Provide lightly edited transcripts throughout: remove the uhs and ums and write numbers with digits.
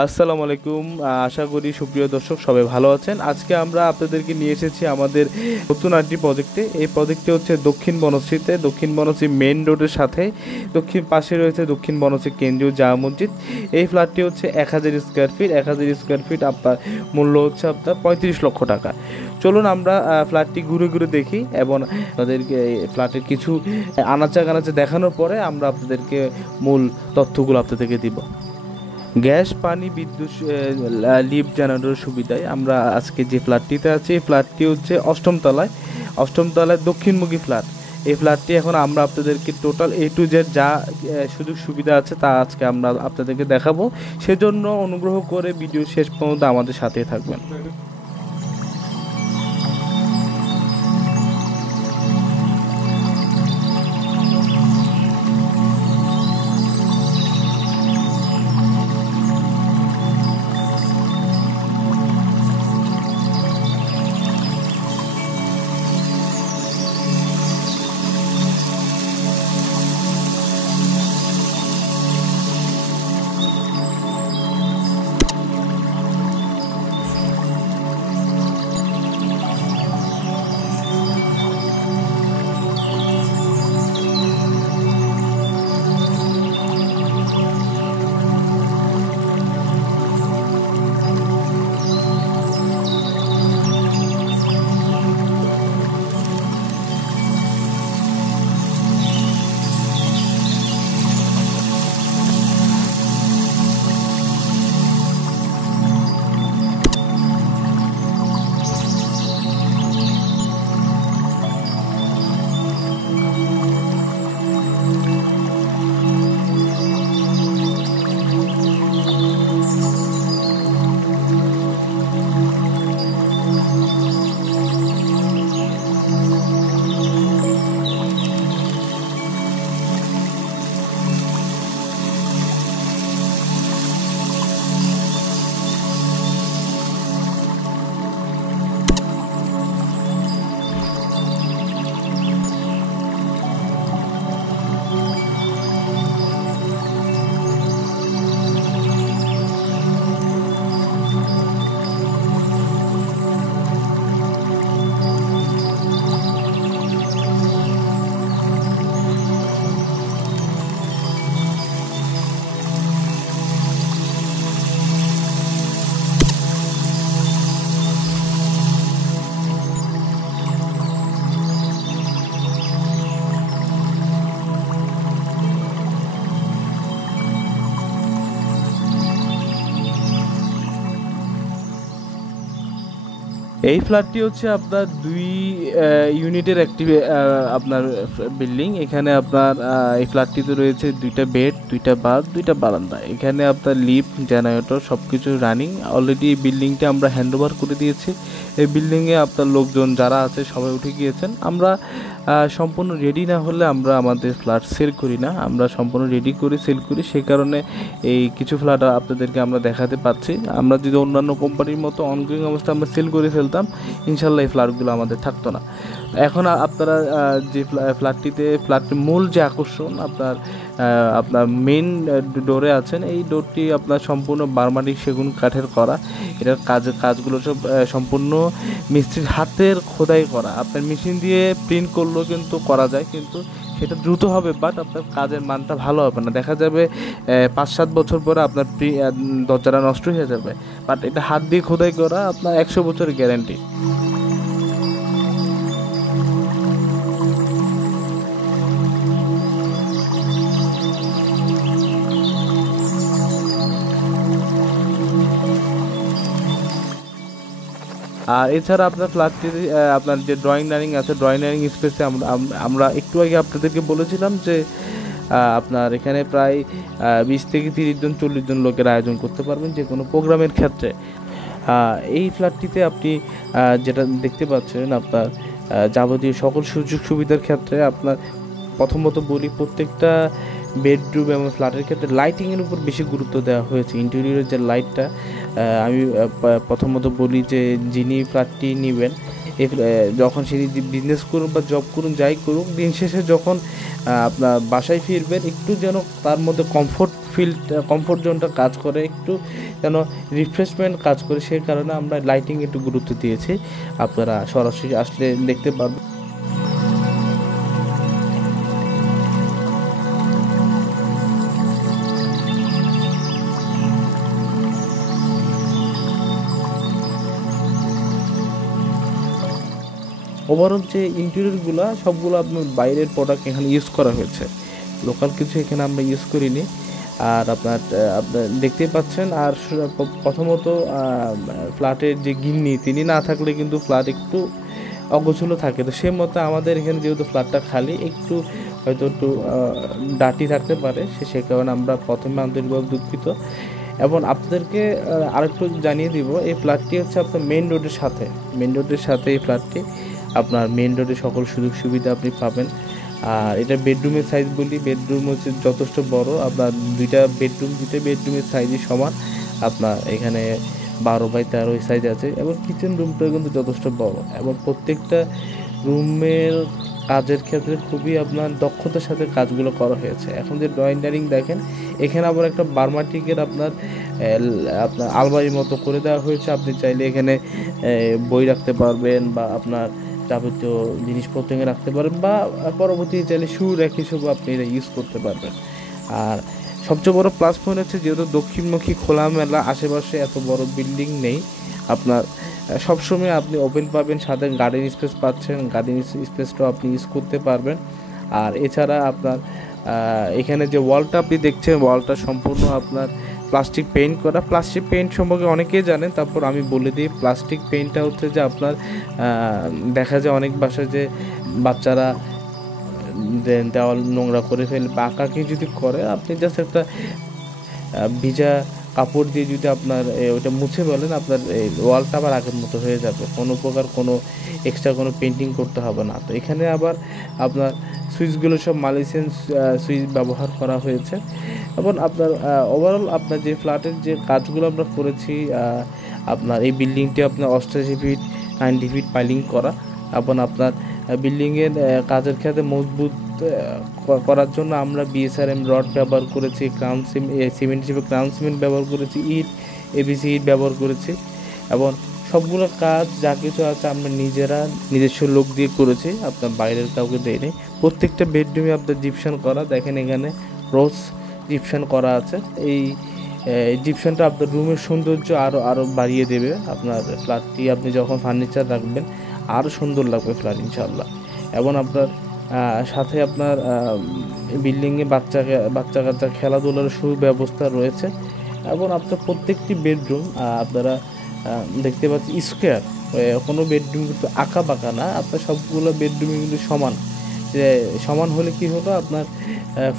আসসালামু আলাইকুম। আশা করি সুপ্রিয় দর্শক সবাই ভালো আছেন। আজকে আমরা আপনাদেরকে নিয়ে এসেছি আমাদের নতুন আরেকটি প্রজেক্টে। এই প্রজেক্টটি হচ্ছে দক্ষিণ বনশ্রীতে, দক্ষিণ বনশ্রী মেইন রোডের সাথে দক্ষিণ পাশে রয়েছে দক্ষিণ বনশ্রী কেন্দ্রীয় জামা মসজিদ। এই ফ্ল্যাটটি হচ্ছে 1000 স্কোয়ার ফিট। 1000 স্কোয়ার ফিট আপনার মূল্য হচ্ছে আপনার 35 লক্ষ টাকা। চলুন আমরা ফ্ল্যাটটি ঘুরে ঘুরে দেখি এবং আপনাদেরকে ফ্ল্যাটের কিছু আনাচে কানাচে দেখানোর পরে আমরা আপনাদেরকে মূল তথ্যগুলো আপনাদেরকে দিব। গ্যাস, পানি, বিদ্যুৎ, লিফট, জেনারেটর সুবিধায় আমরা আজকে যে ফ্ল্যাটটিতে আছি, এই ফ্ল্যাটটি হচ্ছে অষ্টম তলায় দক্ষিণমুখী ফ্ল্যাট। এই ফ্ল্যাটটি এখন আমরা আপনাদেরকে টোটাল A to Z যা সুযোগ সুবিধা আছে তা আজকে আমরা আপনাদেরকে দেখাবো। সেজন্য অনুগ্রহ করে ভিডিও শেষ পর্যন্ত আমাদের সাথেই থাকবেন। এই ফ্ল্যাটটি হচ্ছে আপনার 2 ইউনিটের একটি আপনার বিল্ডিং। এখানে আপনার এই ফ্ল্যাটটিতে রয়েছে 2টা বেড, 2টা বাথ, 2টা বারান্দা। এখানে আপনার লিফট, জেনারেটর সব কিছু রানিং। অলরেডি এই বিল্ডিংটি আমরা হ্যান্ডওভার করে দিয়েছি। এই বিল্ডিংয়ে আপনার লোকজন যারা আছে সবাই উঠে গিয়েছেন। আমরা সম্পূর্ণ রেডি না হলে আমরা আমাদের ফ্ল্যাট সেল করি না, আমরা সম্পূর্ণ রেডি করে সেল করি। সেই কারণে এই কিছু ফ্ল্যাট আপনাদেরকে আমরা দেখাতে পাচ্ছি। আমরা যদি অন্যান্য কোম্পানির মতো অনগোয়িং অবস্থায় আমরা সেল করে ফেলতাম, ইনশাল্লাহ এই ফ্ল্যাটগুলো আমাদের থাকতো না। এখন আপনারা যে ফ্ল্যাটের মূল যে আকর্ষণ আপনার মেইন ডোরে আছেন, এই ডোরটি আপনার সম্পূর্ণ বার্মাটিক সেগুন কাঠের করা। এটার কাজগুলো সব সম্পূর্ণ মিস্ত্রির হাতের খোদাই করা। আপনার মেশিন দিয়ে প্রিন্ট করলেও কিন্তু করা যায়, কিন্তু সেটা দ্রুত হবে, বাট আপনার কাজের মানটা ভালো হবে না। দেখা যাবে 5-7 বছর পরে আপনার দরজাটা নষ্ট হয়ে যাবে। বাট এটা হাত দিয়ে খোদাই করা, আপনার 100 বছরের গ্যারান্টি। আর এছাড়া আপনার ফ্ল্যাটটি আপনার যে ড্রয়িং ডাইনিং আছে, ড্রয়িং ডাইনিং স্পেসে আমরা একটু আগে আপনাদেরকে বলেছিলাম যে আপনার এখানে প্রায় 20 থেকে 30 জন 40 জন লোকের আয়োজন করতে পারবেন যে কোনো প্রোগ্রামের ক্ষেত্রে। এই ফ্ল্যাটটিতে আপনি যেটা দেখতে পাচ্ছেন, আপনার যাবতীয় সকল সুযোগ সুবিধার ক্ষেত্রে আপনার প্রথমত বলি, প্রত্যেকটা বেডরুম এবং ফ্ল্যাটের ক্ষেত্রে লাইটিংয়ের উপর বেশি গুরুত্ব দেওয়া হয়েছে। ইন্টেরিয়রের যে লাইটটা, আমি প্রথমত বলি যে যিনি ফ্ল্যাটটি নেবেন, যখন সে বিজনেস করুন বা জব করুন, যাই করুক, দিন শেষে যখন আপনার বাসায় ফিরবেন, একটু যেন তার মধ্যে কমফোর্ট ফিল্ড কমফোর্ট জোনটা কাজ করে, একটু যেন রিফ্রেশমেন্ট কাজ করে, সেই কারণে আমরা লাইটিং একটু গুরুত্ব দিয়েছি। আপনারা সরাসরি আসলে দেখতে পারবেন। ওভারঅল যে ইন্টেরিয়রগুলো সবগুলো আপনার বাইরের প্রোডাক্ট এখানে ইউজ করা হয়েছে, লোকাল কিছু এখানে আমরা ইউজ করিনি। আর আপনার দেখতেই পাচ্ছেন। আর প্রথমত ফ্ল্যাটের যে গিন্নি তিনি না থাকলে কিন্তু ফ্ল্যাট একটু অগোছলো থাকে, তো সে মতো আমাদের এখানে যেহেতু ফ্ল্যাটটা খালি, একটু হয়তো একটু ডার্টি থাকতে পারে, সে কারণে আমরা প্রথমে আন্তরিকভাবে দুঃখিত। এবং আপনাদেরকে আরেকটু জানিয়ে দিব, এই ফ্ল্যাটটি হচ্ছে আপনার মেইন রোডের সাথে এই ফ্ল্যাটটি, আপনার মেইন রোডে সকল সুযোগ সুবিধা আপনি পাবেন। আর এটা বেডরুমের সাইজ বলি, বেডরুম হচ্ছে যথেষ্ট বড়, আপনার দুইটা বেডরুমের সাইজই সমান। আপনার এখানে 12x13 সাইজ আছে, এবং কিচেন রুমটাও কিন্তু যথেষ্ট বড়, এবং প্রত্যেকটা রুমের কাজের ক্ষেত্রে খুবই আপনার দক্ষতার সাথে কাজগুলো করা হয়েছে। এখন যে ড্রয়িং ডাইনিং দেখেন, এখানে আবার একটা বার্মাটিকের আপনার আলমারির মতো করে দেওয়া হয়েছে। আপনি চাইলে এখানে বই রাখতে পারবেন, বা আপনার যাবতীয় জিনিসপত্র রাখতে পারবেন, বা পরবর্তীতে চাইলে শু রেখে হিসেবে আপনি এটা ইউজ করতে পারবেন। আর সবচেয়ে বড় প্লাস পয়েন্ট হচ্ছে, যেহেতু দক্ষিণমুখী খোলামেলা, আশেপাশে এত বড় বিল্ডিং নেই, আপনার সবসময় আপনি ওপেন পাবেন, সাথে গার্ডেন স্পেস পাচ্ছেন, গার্ডেন স্পেসটাও আপনি ইউজ করতে পারবেন। আর এছাড়া আপনার এখানে যে ওয়ালটা আপনি দেখছেন, ওয়ালটা সম্পূর্ণ আপনার প্লাস্টিক পেইন্ট করা। প্লাস্টিক পেইন্ট সম্পর্কে অনেকেই জানেন, তারপর আমি বলে দিই, প্লাস্টিক পেইন্টটা হচ্ছে যে আপনার দেখা যায় অনেক বাসায় যে বাচ্চারা দেওয়াল নোংরা করে ফেলে, বা আঁকাকে যদি করে, আপনি জাস্ট একটা ভিজা কাপড় দিয়ে যদি আপনার ওটা মুছে বলেন, আপনার এই ওয়ালটা আবার আগের মতো হয়ে যাবে, কোনো প্রকার কোনো এক্সট্রা কোনো পেন্টিং করতে হবে না। তো এখানে আবার আপনার সুইচগুলো সব মালয়েশিয়ান সুইচ ব্যবহার করা হয়েছে। এবং আপনার ওভারঅল আপনার যে ফ্ল্যাটের যে কাজগুলো আমরা করেছি, আপনার এই বিল্ডিংটি আপনার 88 ফিট 90 ফিট পাইলিং করা, এবং আপনার বিল্ডিংয়ের কাজের ক্ষেত্রে মজবুত করার জন্য আমরা বিএসআরএম রড ব্যবহার করেছি, সিমেন্ট হিসেবে ক্রাউন সিমেন্ট ব্যবহার করেছি, ইট এবিসি ইট ব্যবহার করেছি, এবং সবগুলো কাজ যা কিছু আছে আমরা নিজস্ব লোক দিয়ে করেছি, আপনার বাইরের কাউকে দেয়নি। প্রত্যেকটা বেডরুমে আপনার জিপশন করা, দেখেন এখানে রোজ জিপশন করা আছে। এই জিপশনটা আপনার রুমের সৌন্দর্য আরও বাড়িয়ে দেবে। আপনার ফ্ল্যাটটি আপনি যখন ফার্নিচার রাখবেন আরও সুন্দর লাগবে ফ্ল্যাট ইনশাআল্লাহ। এবং আপনার সাথে আপনার বিল্ডিংয়ে বাচ্চা কাচ্চা খেলাধুলার সুব্যবস্থা রয়েছে। এবং আপনার প্রত্যেকটি বেডরুম আপনারা দেখতে পাচ্ছেন স্কোয়ার, কোনো বেডরুম কিন্তু আঁকা বাঁকা না, আপনার সবগুলো বেডরুমই কিন্তু সমান হলে কি হলো, আপনার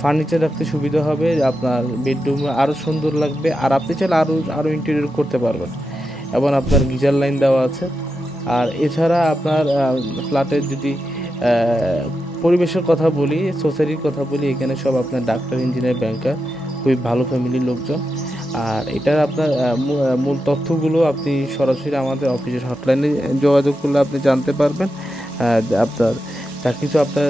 ফার্নিচার রাখতে সুবিধা হবে, আপনার বেডরুমে আরও সুন্দর লাগবে, আর আপনি চাইলে আরও ইন্টেরিয়র করতে পারবেন। এবং আপনার গিজার লাইন দেওয়া আছে। আর এছাড়া আপনার ফ্ল্যাটের যদি পরিবেশের কথা বলি, সোসাইটির কথা বলি, এখানে সব আপনার ডাক্তার, ইঞ্জিনিয়ার, ব্যাংকার, খুবই ভালো ফ্যামিলির লোকজন। আর এটার আপনার মূল তথ্যগুলো আপনি সরাসরি আমাদের অফিসের হটলাইনে যোগাযোগ করলে আপনি জানতে পারবেন। আপনার যা কিছু আপনার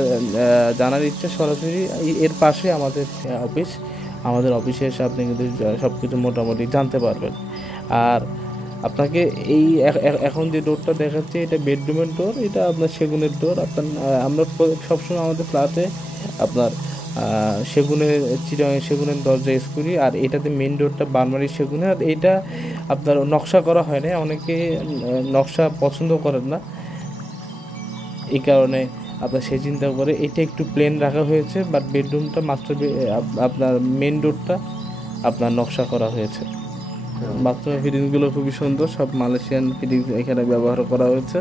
জানার ইচ্ছা, সরাসরি এর পাশে আমাদের অফিসে এসে আপনি কিন্তু সব কিছু মোটামুটি জানতে পারবেন। আর আপনাকে এই এখন যে ডোরটা দেখাচ্ছে, এটা বেডরুমের ডোর, এটা আপনার সেগুনের ডোর। আপনার আমরা সবসময় আমাদের ফ্ল্যাটে আপনার সেগুনের দরজা ইউজ করি। আর এটাতে মেন ডোরটা বার্মারি সেগুনের। আর এটা আপনার নকশা করা হয় না, অনেকে নকশা পছন্দ করেন না, এই কারণে আপনার সে চিন্তা করে এটা একটু প্লেন রাখা হয়েছে। বাট বেডরুমটা আপনার মেন ডোরটা আপনার নকশা করা হয়েছে। বাথরুমের ফিটিংসগুলো খুবই সুন্দর, সব মালয়েশিয়ান ফিটিংস এখানে ব্যবহার করা হয়েছে।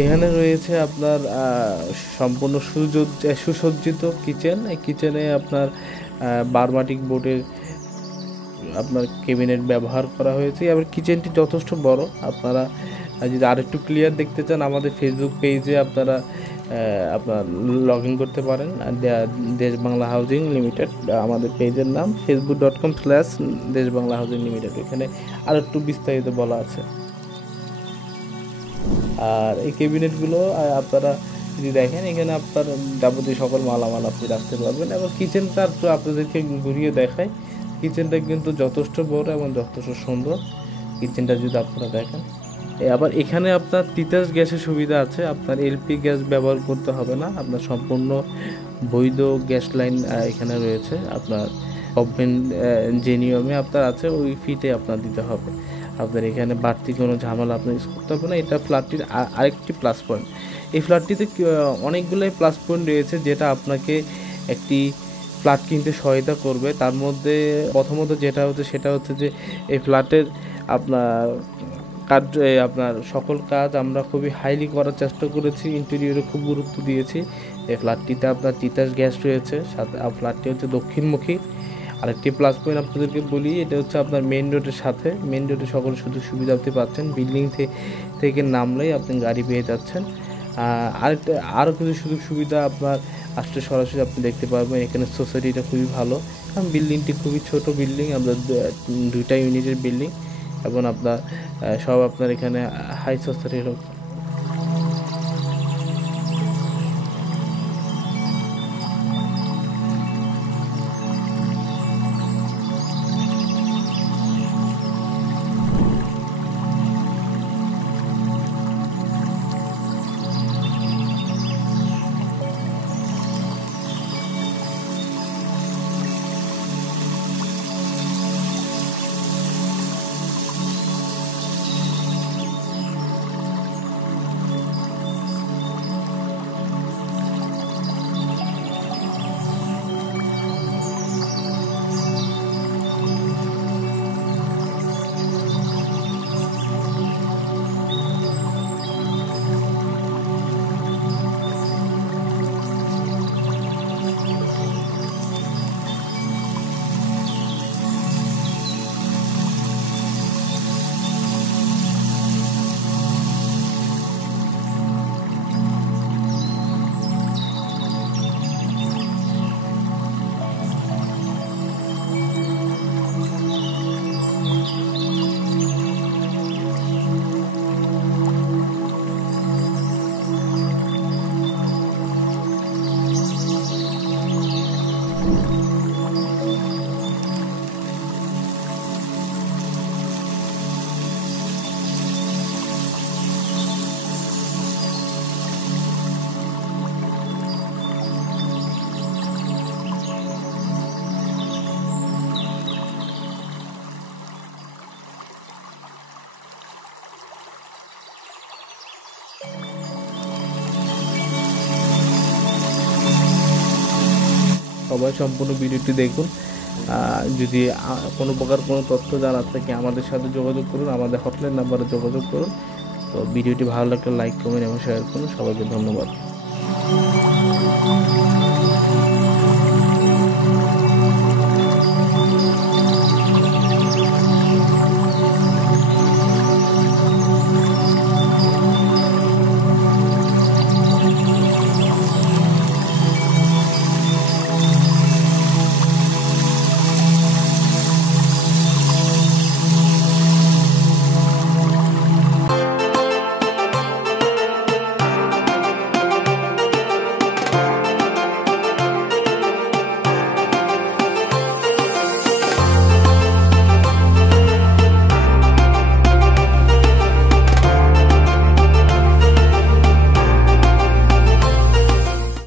এখানে রয়েছে আপনার সম্পূর্ণ সুসজ্জিত কিচেন। এই কিচেনে আপনার বারমাটিক বোর্ডের আপনার ক্যাবিনেট ব্যবহার করা হয়েছে এবং কিচেনটি যথেষ্ট বড়। আপনারা যদি আরেকটু ক্লিয়ার দেখতে চান আমাদের ফেসবুক পেজে আপনারা আপনার লগ ইন করতে পারেন। দেশ বাংলা হাউজিং লিমিটেড আমাদের পেজের নাম, facebook.com/দেশ বাংলা হাউজিং লিমিটেড। এখানে আর একটু বিস্তারিত বলা আছে। আর এই ক্যাবিনেটগুলো আপনারা যদি দেখেন, এখানে আপনার যাবতীয় সকল মালামাল আপনি রাখতে পারবেন। এবং কিচেনটা একটু আপনাদেরকে ঘুরিয়ে দেখায়। কিচেনটা কিন্তু যথেষ্ট বড় এবং যথেষ্ট সুন্দর। কিচেনটা যদি আপনারা দেখেন, আবার এখানে আপনার তিতাস গ্যাসের সুবিধা আছে। আপনার এলপি গ্যাস ব্যবহার করতে হবে না, আপনার সম্পূর্ণ বৈধ গ্যাস লাইন এখানে রয়েছে। আপনার গভর্নমেন্ট যে নিয়মে আপনার আছে ওই ফিতে আপনার দিতে হবে। আপনার এখানে বাড়তি কোনো ঝামেলা আপনি ইউজ করতে হবে না। এটা ফ্ল্যাটটির আরেকটি প্লাস পয়েন্ট। এই ফ্ল্যাটটিতে অনেকগুলোই প্লাস পয়েন্ট রয়েছে যেটা আপনাকে একটি ফ্ল্যাট কিনতে সহায়তা করবে। তার মধ্যে প্রথমত যেটা হচ্ছে সেটা হচ্ছে যে এই ফ্ল্যাটের আপনার আপনার সকল কাজ আমরা খুবই হাইলি করার চেষ্টা করেছি। ইন্টেরিয়রে খুব গুরুত্ব দিয়েছি। এই ফ্ল্যাটটিতে আপনার তিতাস গ্যাস রয়েছে, সাথে ফ্ল্যাটটি হচ্ছে দক্ষিণমুখী। আরেকটি প্লাস পয়েন্ট আপনাদেরকে বলি, এটা হচ্ছে আপনার মেইন রোডের সাথে। মেইন রোডে সকল সুযোগ সুবিধা আপনি পাচ্ছেন। বিল্ডিং থেকে নামলেই আপনি গাড়ি পেয়ে যাচ্ছেন। আরও কিছু সুযোগ সুবিধা আপনার আসলে সরাসরি আপনি দেখতে পারবেন। এখানে সোসাইটিটা খুবই ভালো, কারণ বিল্ডিংটি খুবই ছোট বিল্ডিং। আমরা 2টা ইউনিটের বিল্ডিং এবং আপনার সব আপনার এখানে হাই সোসাইটির লোক। সবাই সম্পূর্ণ ভিডিওটি দেখুন। যদি কোনো প্রকার কোনো তথ্য জানার থাকে আমাদের সাথে যোগাযোগ করুন, আমাদের হটলাইন নাম্বারে যোগাযোগ করুন। তো ভিডিওটি ভালো লাগলে লাইক, কমেন্ট এবং শেয়ার করুন। সবাইকে ধন্যবাদ।